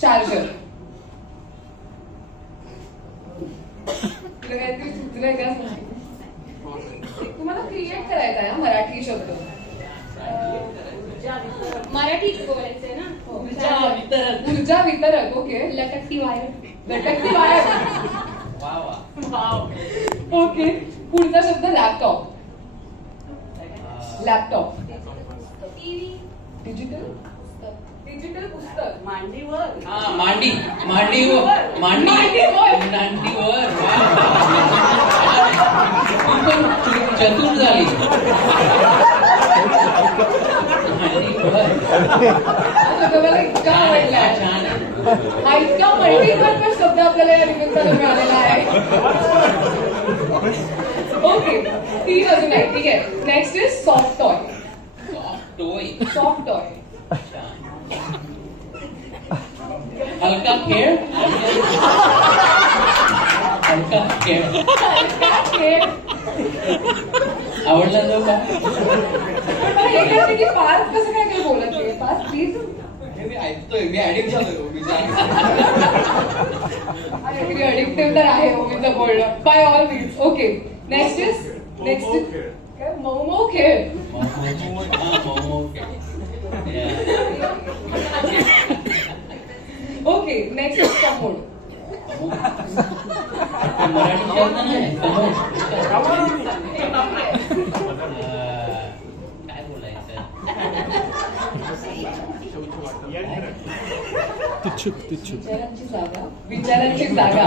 Charger. तुला काहीतरी सुचलंय का? तुम्हाला क्रिएट करायचा आहे मराठी शब्द. मराठी बोलायचंय ना. ऊर्जा वितरक. ओके. लटकती वायर. लटकती वायर. ओके. पुढचा शब्द लॅपटॉप. लॅपटॉप. टीव्ही. डिजिटल पुस्तक. मांडीवर. चतुर झाली. इतका आवडला. हा इतका मल्टीपर्पज शब्द आपल्याला या निमित्तानं मिळालेला आहे. ओके. ती अजून आहे. ठीक आहे. Next is soft toy. Soft toy. हलका खेळ. आवडला तो का? पार्थ कसं काय काय बोलत आहे? पार्थ प्लीज. मी ऐकतोय. मी ऍडिक्ट झालोय. अडिक्टिव्ह तर आहे ओवीचं बोलणं. By all means. Okay. Next is काय? मऊ खेळ. Okay. Next is commode. Marathi शब्द नाही. काय बोलायचं? विचारांची जागा.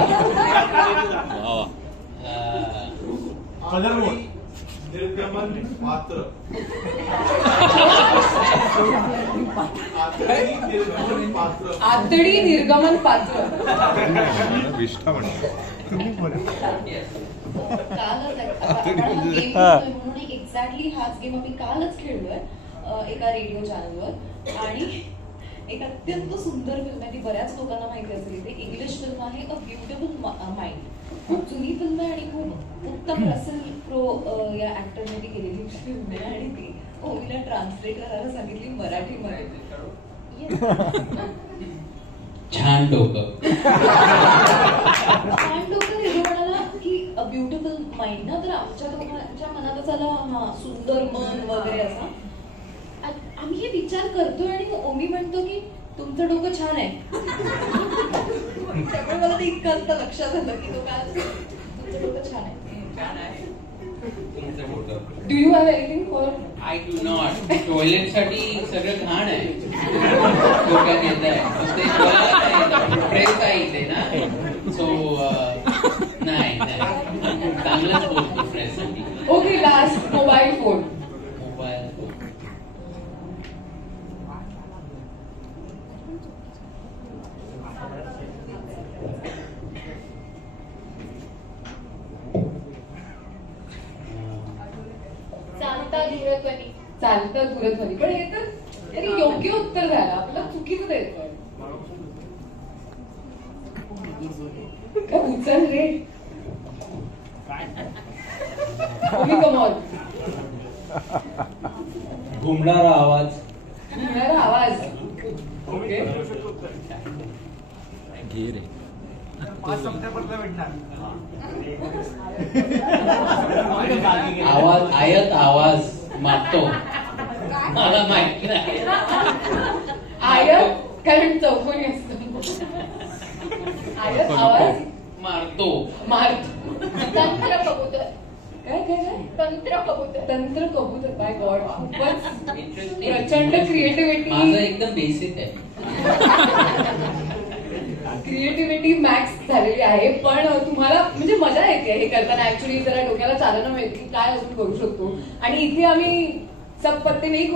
निर्गमन पात्र. आतडी निर्गमन पात्र. विष्ठा म्हणतो. म्हणून एक्झॅक्टली हाच गेम आम्ही कालच खेळलोय एका रेडिओ चॅनलवर. आणि एक अत्यंत सुंदर फिल्म आहे. ती बऱ्याच लोकांना माहिती असेल. ते इंग्लिश फिल्म आहे अ ब्युटिफुल माइंड. खूप जुनी फिल्म आहे आणि खूप उत्तम रसेल क्रो या ऍक्टरने ती केलेली फिल्म आहे. आणि ती ओवीला ट्रान्सलेट करायला सांगितली मराठीमध्ये. छान डोकं. छान डोकं हे म्हणाला की अ ब्युटिफुल माइंड ना. तर आमच्या दोघांच्या मनातच आला हा सुंदर मन वगैरे असा. आम्ही हे विचार करतोय आणि ओमी म्हणतो की तुमचं डोकं छान आहे. त्यामुळे मला ते इतकं आता लक्षात आलं की तो काय तुमचं डोकं छान आहे. Do you have anything for? I do not. Toilet साठी सगळं घाण आहे. डोक्यात येत आहे. प्रेस आहे इथे ना. सो नाही चांगलंच बोलतो प्रेस साठी. Okay. Last mobile phone. Mobile चालतं दूरध्वनी. पण हे तर तरी योग्य उत्तर झालं. आपलं चुकीचं देतोय. उचल रे. कमॉन. घुमणारा आवाज. घुमणारा आवाज. ओके. घे रे. 5 सप्टेंबरला भेटणार. आवाज. आयत आवाज मारतो. मला माहिती नाही. आयत कारण चौकोनी असतो. आयत आवाज मारतो. तंत्र कबूतर. काय तंत्र कबूतर. तंत्र कबूतर. By God. खूपच इंटरेस्टिंग. प्रचंड क्रिएटिव्हिटी. माझं एकदम बेसिक आहे. क्रिएटिव्हिटी मॅक्स झालेली आहे. पण तुम्हाला म्हणजे मजा येते हे करताना. ऍक्च्युली जरा डोक्याला चालना मिळते की काय अजून करू शकतो. आणि इथे आम्ही सब पत्ते नाही